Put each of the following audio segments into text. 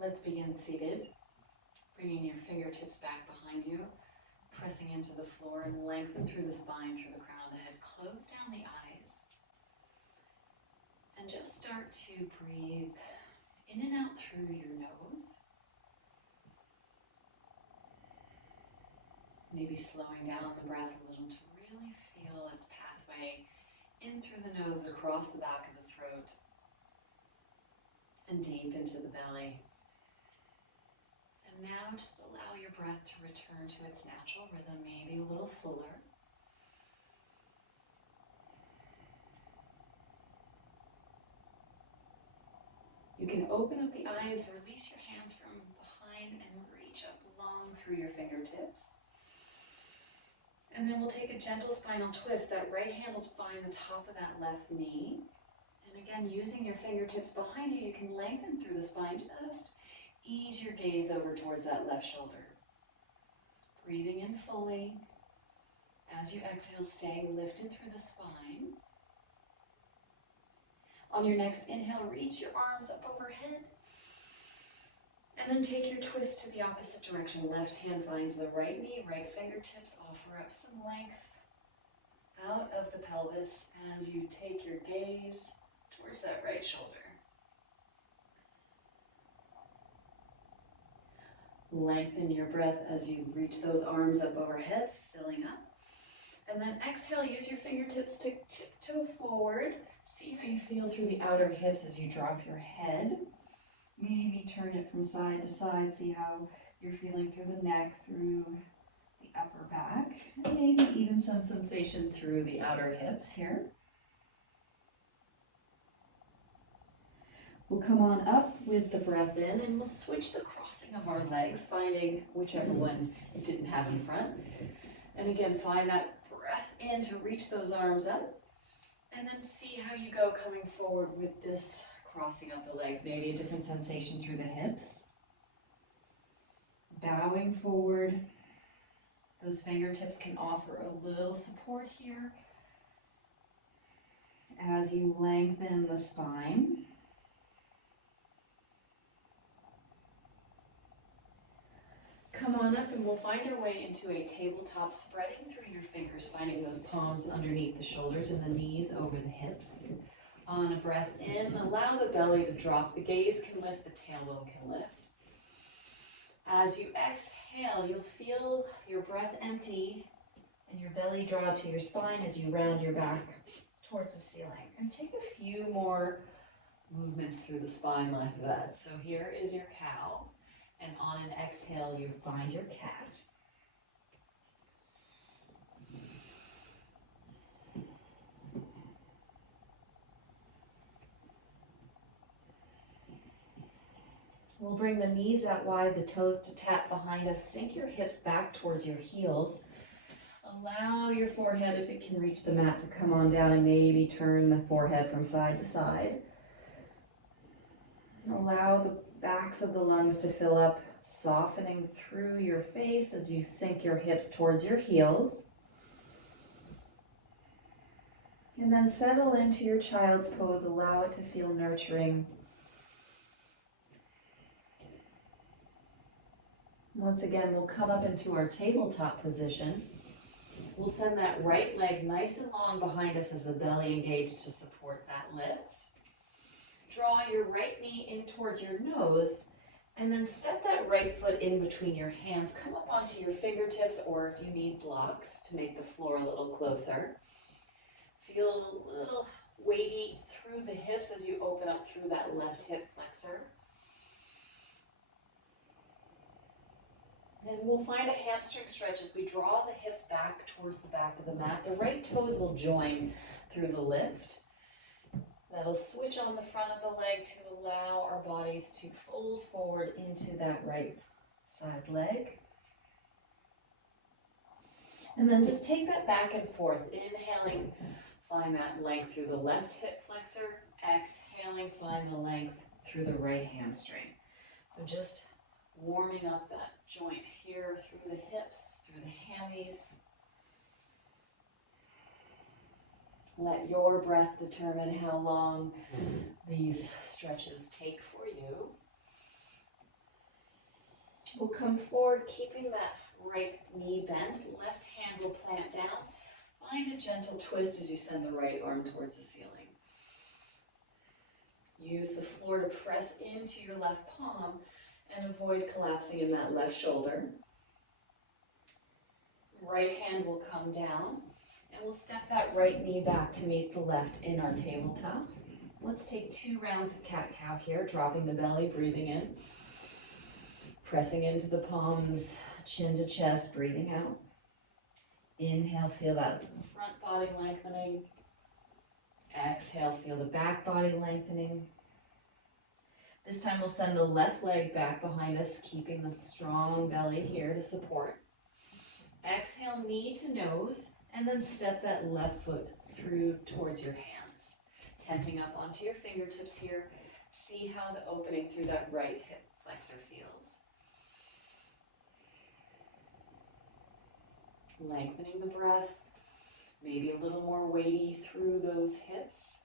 Let's begin seated, bringing your fingertips back behind you, pressing into the floor and lengthen through the spine, through the crown of the head. Close down the eyes and just start to breathe in and out through your nose. Maybe slowing down the breath a little to really feel its pathway in through the nose, across the back of the throat, and deep into the belly. And now just allow your breath to return to its natural rhythm, maybe a little fuller. You can open up the eyes, release your hands from behind, and reach up long through your fingertips. And then we'll take a gentle spinal twist. That right hand will find the top of that left knee. And again, using your fingertips behind you, you can lengthen through the spine. Just ease your gaze over towards that left shoulder. Breathing in fully. As you exhale, stay lifted through the spine. On your next inhale, reach your arms up overhead. And then take your twist to the opposite direction. Left hand finds the right knee, right fingertips. Offer up some length out of the pelvis as you take your gaze towards that right shoulder. Lengthen your breath as you reach those arms up overhead, filling up. And then exhale, use your fingertips to tiptoe forward. See how you feel through the outer hips as you drop your head. Maybe turn it from side to side. See how you're feeling through the neck, through the upper back, and maybe even some sensation through the outer hips here. We'll come on up with the breath in, and we'll switch the crossing of our legs, finding whichever one you didn't have in front. And again, find that breath in to reach those arms up, and then see how you go coming forward with this crossing of the legs, maybe a different sensation through the hips. Bowing forward. Those fingertips can offer a little support here as you lengthen the spine. Come on up and we'll find our way into a tabletop, spreading through your fingers, finding those palms underneath the shoulders and the knees over the hips. On a breath in, allow the belly to drop. The gaze can lift, the tailbone can lift. As you exhale, you'll feel your breath empty and your belly draw to your spine as you round your back towards the ceiling. And take a few more movements through the spine like that. So here is your cow, and on an exhale, you find your cat. We'll bring the knees out wide, the toes to tap behind us. Sink your hips back towards your heels. Allow your forehead, if it can reach the mat, to come on down, and maybe turn the forehead from side to side. Allow the backs of the lungs to fill up, softening through your face as you sink your hips towards your heels. And then settle into your child's pose. Allow it to feel nurturing. Once again, we'll come up into our tabletop position. We'll send that right leg nice and long behind us as the belly engaged to support that lift. Draw your right knee in towards your nose, and then step that right foot in between your hands. Come up onto your fingertips, or if you need blocks to make the floor a little closer. Feel a little weighty through the hips as you open up through that left hip flexor. And we'll find a hamstring stretch as we draw the hips back towards the back of the mat. The right toes will join through the lift. That'll switch on the front of the leg to allow our bodies to fold forward into that right side leg. And then just take that back and forth. Inhaling, find that length through the left hip flexor. Exhaling, find the length through the right hamstring. So just warming up that joint here through the hips, through the hammies. Let your breath determine how long these stretches take for you. We'll come forward, keeping that right knee bent. Left hand will plant down. Find a gentle twist as you send the right arm towards the ceiling. Use the floor to press into your left palm and avoid collapsing in that left shoulder. Right hand will come down, and we'll step that right knee back to meet the left in our tabletop. Let's take 2 rounds of cat-cow here, dropping the belly, breathing in. Pressing into the palms, chin to chest, breathing out. Inhale, feel that front body lengthening. Exhale, feel the back body lengthening. This time we'll send the left leg back behind us, keeping the strong belly here to support. Exhale, knee to nose, and then step that left foot through towards your hands. Tenting up onto your fingertips here. See how the opening through that right hip flexor feels. Lengthening the breath, maybe a little more weighty through those hips.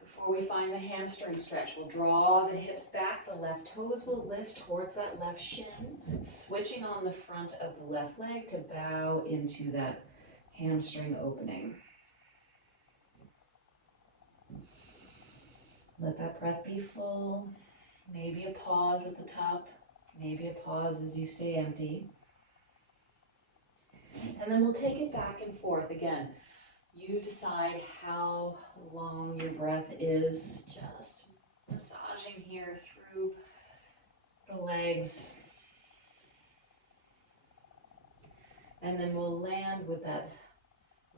Before we find the hamstring stretch, we'll draw the hips back, the left toes will lift towards that left shin, switching on the front of the left leg to bow into that hamstring opening. Let that breath be full, maybe a pause at the top, maybe a pause as you stay empty. And then we'll take it back and forth again. You decide how long your breath is, just massaging here through the legs. And then we'll land with that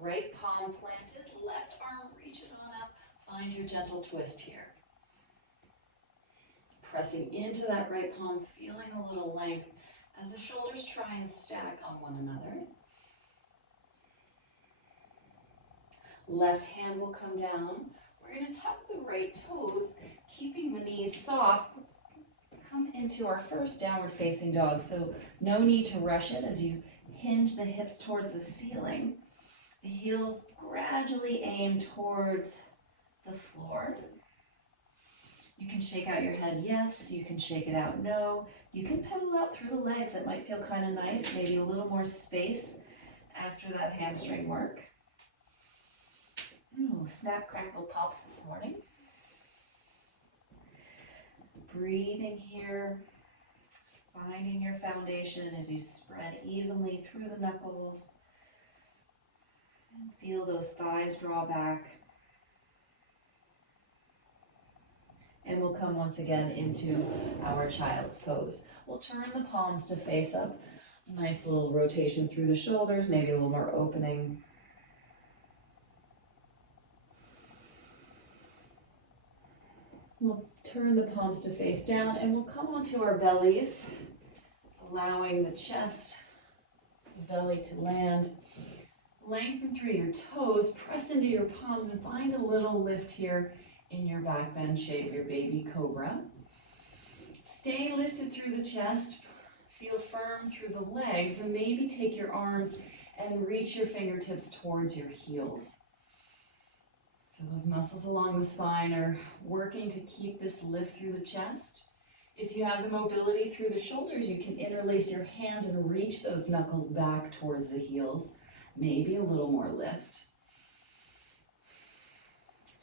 right palm planted, left arm reaching on up. Find your gentle twist here. Pressing into that right palm, feeling a little length as the shoulders try and stack on one another. Left hand will come down. We're going to tuck the right toes, keeping the knees soft. Come into our first downward facing dog. So no need to rush it as you hinge the hips towards the ceiling. The heels gradually aim towards the floor. You can shake out your head yes, you can shake it out no. You can pedal out through the legs. It might feel kind of nice, maybe a little more space after that hamstring work. Ooh, snap, crackle, pops this morning. Breathing here, finding your foundation as you spread evenly through the knuckles. And feel those thighs draw back. And we'll come once again into our child's pose. We'll turn the palms to face up. Nice little rotation through the shoulders, maybe a little more opening. We'll turn the palms to face down and we'll come onto our bellies, allowing the chest, the belly to land. Lengthen through your toes, press into your palms and find a little lift here in your back bend shape, your baby cobra. Stay lifted through the chest, feel firm through the legs, and maybe take your arms and reach your fingertips towards your heels. So those muscles along the spine are working to keep this lift through the chest. If you have the mobility through the shoulders, you can interlace your hands and reach those knuckles back towards the heels. Maybe a little more lift.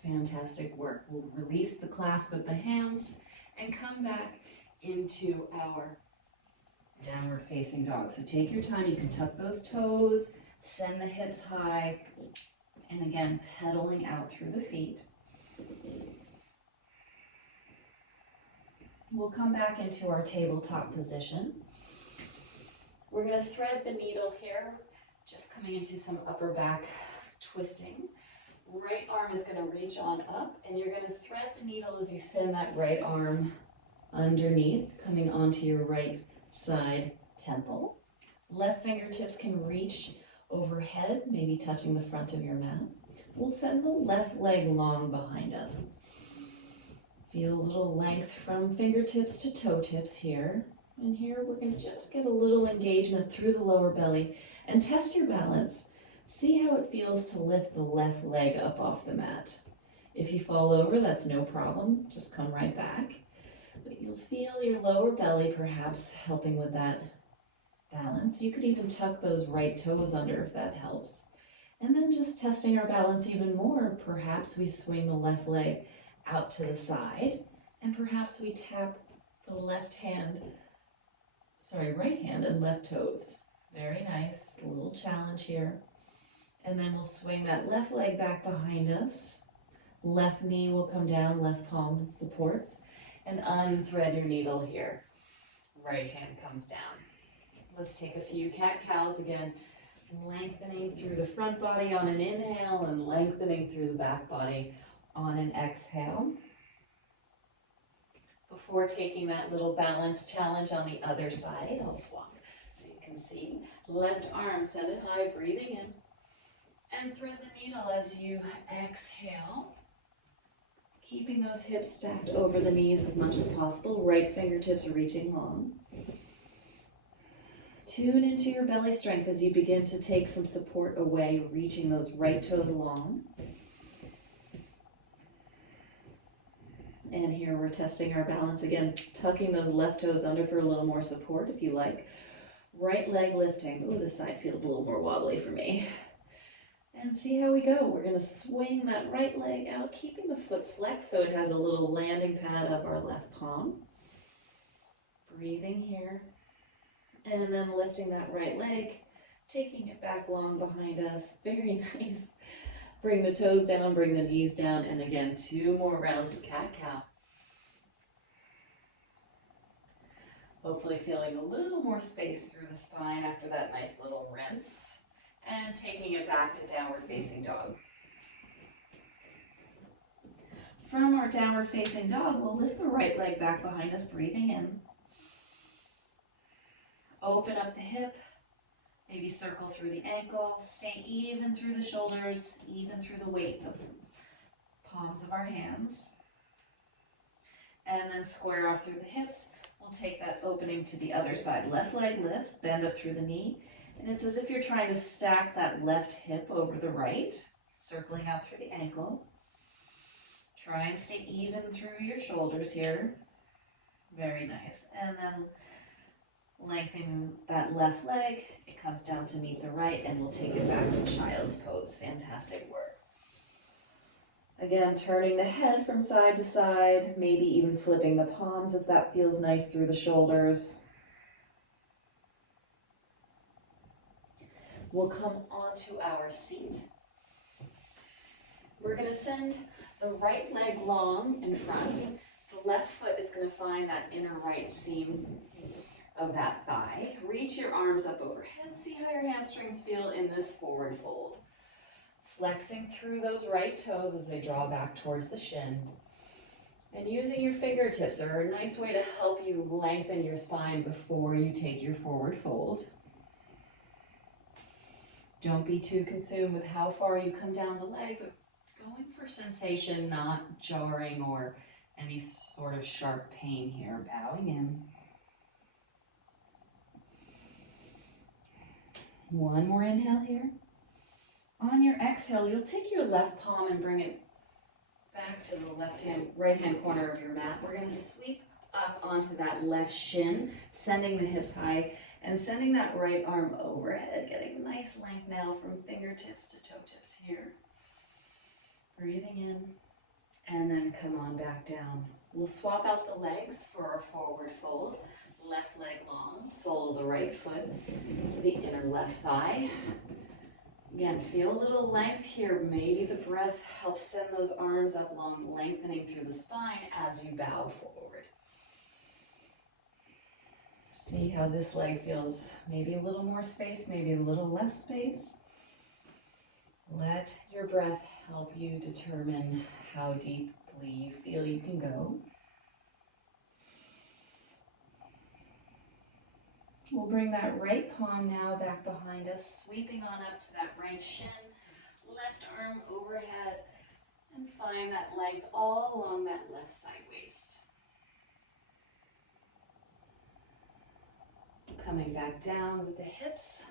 Fantastic work. We'll release the clasp of the hands and come back into our downward facing dog. So take your time. You can tuck those toes, send the hips high, and again, pedaling out through the feet. We'll come back into our tabletop position. We're going to thread the needle here, just coming into some upper back twisting. Right arm is going to reach on up, and you're going to thread the needle as you send that right arm underneath, coming onto your right side temple. Left fingertips can reach overhead, maybe touching the front of your mat. We'll send the left leg long behind us. Feel a little length from fingertips to toe tips here. And here we're going to just get a little engagement through the lower belly and test your balance. See how it feels to lift the left leg up off the mat. If you fall over, that's no problem. Just come right back. But you'll feel your lower belly perhaps helping with that balance. You could even tuck those right toes under if that helps. And then just testing our balance even more, perhaps we swing the left leg out to the side, and perhaps we tap the right hand and left toes. Very nice, a little challenge here. And then we'll swing that left leg back behind us. Left knee will come down, left palm supports, and unthread your needle here. Right hand comes down. Let's take a few cat-cows again, lengthening through the front body on an inhale and lengthening through the back body on an exhale. Before taking that little balance challenge on the other side, I'll swap so you can see. Left arm, send it high, breathing in. And thread the needle as you exhale. Keeping those hips stacked over the knees as much as possible. Right fingertips reaching long. Tune into your belly strength as you begin to take some support away, reaching those right toes long. And here we're testing our balance again, tucking those left toes under for a little more support if you like. Right leg lifting. Ooh, this side feels a little more wobbly for me. And see how we go. We're going to swing that right leg out, keeping the foot flexed so it has a little landing pad of our left palm. Breathing here. And then lifting that right leg, taking it back long behind us. Very nice. Bring the toes down, bring the knees down, and again, 2 more rounds of cat-cow. Hopefully feeling a little more space through the spine after that nice little rinse. And taking it back to downward facing dog. From our downward facing dog, we'll lift the right leg back behind us, breathing in. Open up the hip, maybe circle through the ankle, stay even through the shoulders, even through the weight of the palms of our hands. And then square off through the hips. We'll take that opening to the other side. Left leg lifts, bend up through the knee. And it's as if you're trying to stack that left hip over the right, circling out through the ankle. Try and stay even through your shoulders here. Very nice. And then lengthen that left leg. It comes down to meet the right, and we'll take it back to child's pose. Fantastic work. Again, turning the head from side to side, maybe even flipping the palms if that feels nice through the shoulders. We'll come onto our seat. We're going to send the right leg long in front. The left foot is going to find that inner right seam of that thigh. Reach your arms up overhead. See how your hamstrings feel in this forward fold. Flexing through those right toes as they draw back towards the shin. And using your fingertips are a nice way to help you lengthen your spine before you take your forward fold. Don't be too consumed with how far you come down the leg, but going for sensation, not jarring or any sort of sharp pain here. Bowing in. One more inhale here. On your exhale, you'll take your left palm and bring it back to the right hand corner of your mat. We're going to sweep up onto that left shin, sending the hips high and sending that right arm overhead, getting a nice length now from fingertips to toe tips here. Breathing in, and then come on back down. We'll swap out the legs for our forward fold. Left leg long, sole of the right foot to the inner left thigh. Again, feel a little length here. Maybe the breath helps send those arms up long, lengthening through the spine as you bow forward. See how this leg feels. Maybe a little more space, maybe a little less space. Let your breath help you determine how deeply you feel you can go. We'll bring that right palm now back behind us, sweeping on up to that right shin, left arm overhead, and find that length all along that left side waist. Coming back down with the hips,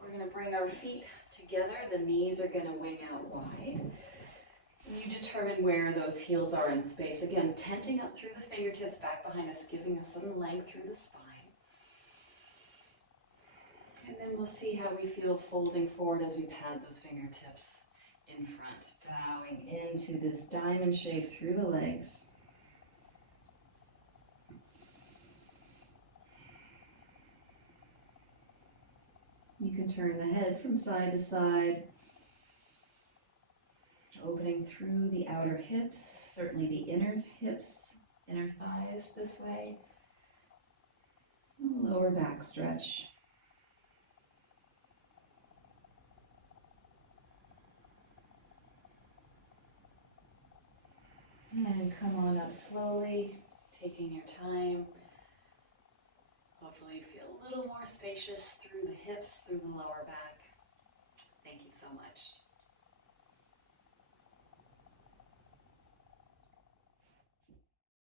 we're going to bring our feet together. The knees are going to wing out wide. And you determine where those heels are in space. Again, tenting up through the fingertips back behind us, giving us some length through the spine. And then we'll see how we feel folding forward as we pad those fingertips in front, bowing into this diamond shape through the legs. You can turn the head from side to side, opening through the outer hips, certainly the inner hips, inner thighs this way. Lower back stretch. And come on up slowly, taking your time. Hopefully you feel a little more spacious through the hips, through the lower back. Thank you so much.